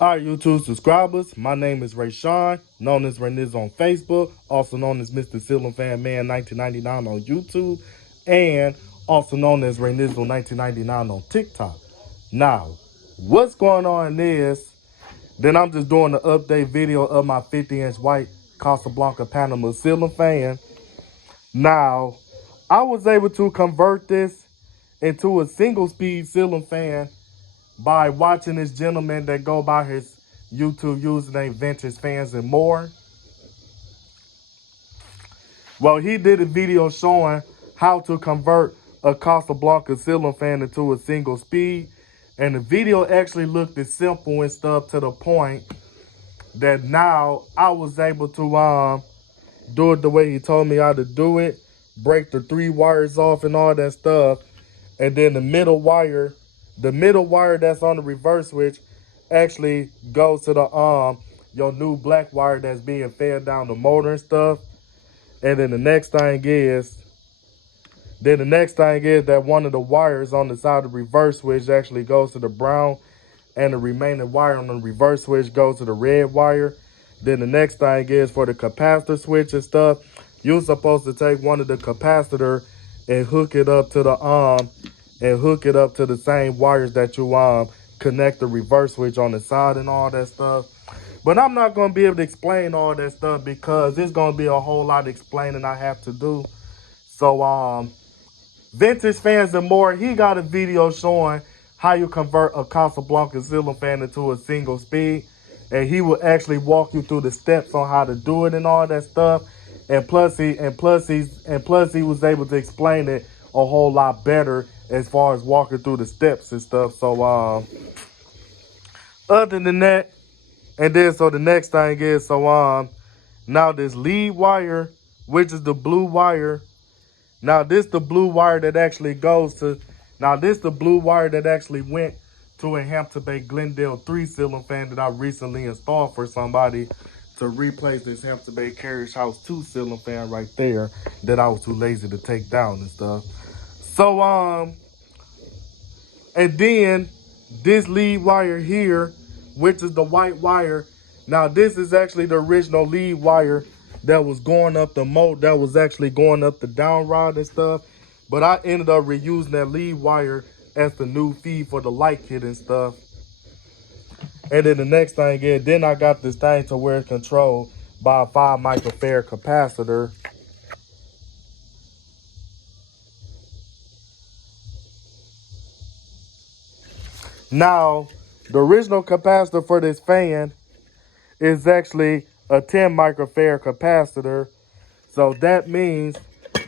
All right, YouTube subscribers, my name is Ray Sean, known as Reniz on Facebook, also known as Mr. Ceiling Fan Man 1999 on YouTube, and also known as Renizzle 1999 on TikTok. Now, what's going on is, then I'm just doing an update video of my 50-inch white Casablanca Panama ceiling fan. Now, I was able to convert this into a single-speed ceiling fan by watching this gentleman that go by his YouTube username Vintage Fans and More. Well, he did a video showing how to convert a Casablanca ceiling fan into a single speed. And the video actually looked as simple and stuff to the point that now I was able to do it the way he told me how to do it. Break the 3 wires off and all that stuff. And then the middle wire that's on the reverse switch actually goes to the your new black wire that's being fed down the motor and stuff. And then the next thing is that one of the wires on the side of the reverse switch actually goes to the brown, and the remaining wire on the reverse switch goes to the red wire. Then the next thing is for the capacitor switch and stuff, you're supposed to take one of the capacitor and hook it up to the same wires that you connect the reverse switch on the side and all that stuff. But I'm not going to be able to explain all that stuff because it's going to be a whole lot of explaining I have to do. So Vintage Fans and More, he got a video showing how you convert a Casablanca ceiling fan into a single speed, and he will actually walk you through the steps on how to do it and all that stuff. And plus he was able to explain it a whole lot better as far as walking through the steps and stuff. So other than that, and then so the next thing is, now this lead wire, which is the blue wire. Now this the blue wire that actually went to a Hampton Bay Glendale 3 ceiling fan that I recently installed for somebody to replace this Hampton Bay Carriage House 2 ceiling fan right there that I was too lazy to take down and stuff. So and then this lead wire here, which is the white wire. Now this is actually the original lead wire that was going up the that was actually going up the down rod and stuff. But I ended up reusing that lead wire as the new feed for the light kit and stuff. And then the next thing is, then I got this thing to where it's controlled by a 5 microfarad capacitor. Now, the original capacitor for this fan is actually a 10 microfarad capacitor. So that means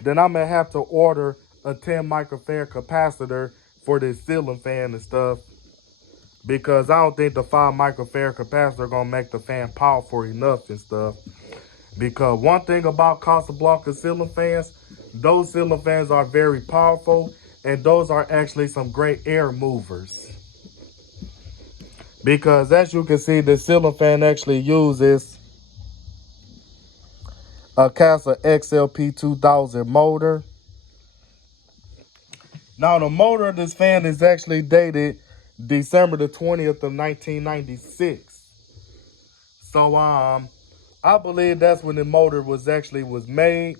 that I'm going to have to order a 10 microfarad capacitor for this ceiling fan and stuff, because I don't think the 5 microfarad capacitor going to make the fan powerful enough and stuff. Because one thing about Casablanca ceiling fans, those ceiling fans are very powerful, and those are actually some great air movers. Because as you can see, the ceiling fan actually uses a Casa XLP 2000 motor. Now the motor of this fan is actually dated December the 20th of 1996. So I believe that's when the motor was made,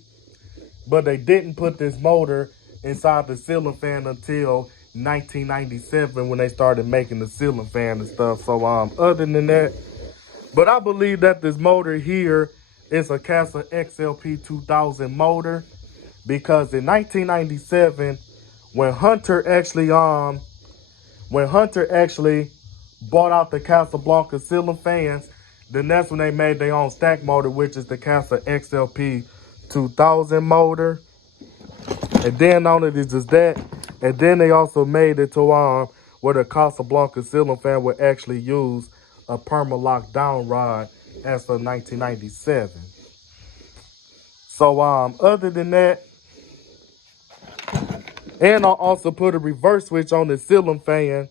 but they didn't put this motor inside the ceiling fan until 1997 when they started making the ceiling fan and stuff. So other than that, but I believe that this motor here is a Casa XLP 2000 motor, because in 1997 when Hunter actually bought out the Casablanca ceiling fans, then that's when they made their own stack motor, which is the Casa XLP 2000 motor. And then not only just that, and then they also made it to where the Casablanca ceiling fan would actually use a perma-lock down rod as of 1997. So other than that, and I'll also put a reverse switch on the ceiling fan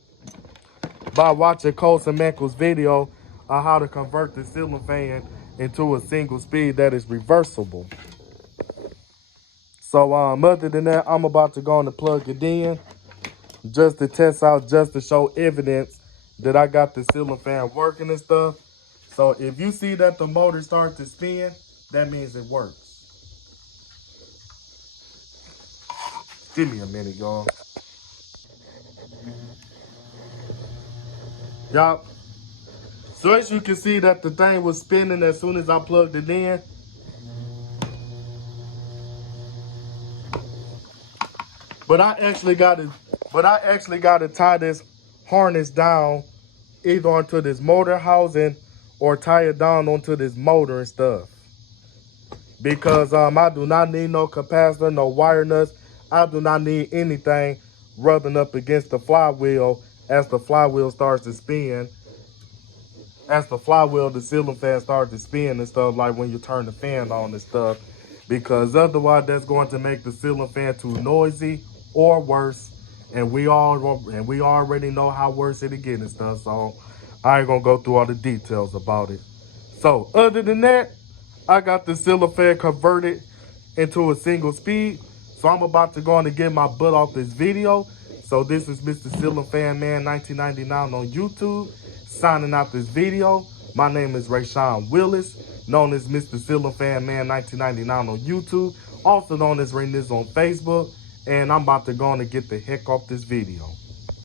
by watching Colson Mankel's video on how to convert the ceiling fan into a single speed that is reversible. So other than that, I'm about to go on and plug it in just to test out, just to show evidence that I got the ceiling fan working and stuff. So if you see that the motor starts to spin, that means it works. Give me a minute, y'all. Y'all, so as you can see that the thing was spinning as soon as I plugged it in. But I actually got to tie this harness down either onto this motor housing or tie it down onto this motor and stuff. Because I do not need no capacitor, no wire nuts. I do not need anything rubbing up against the flywheel as the flywheel starts to spin. As the flywheel, the ceiling fan starts to spin and stuff, like when you turn the fan on and stuff. Because otherwise that's going to make the ceiling fan too noisy or worse. And we already know how worse it'll get and stuff. So I ain't gonna go through all the details about it. So other than that, I got the ceiling fan converted into a single speed. So I'm about to go on and get my butt off this video. So this is Mr. Ceiling Fan Man 1999 on YouTube, signing out this video. My name is Rayshawn Willis, known as Mr. Ceiling Fan Man 1999 on YouTube, also known as Ray Niz on Facebook. And I'm about to go on and get the heck off this video.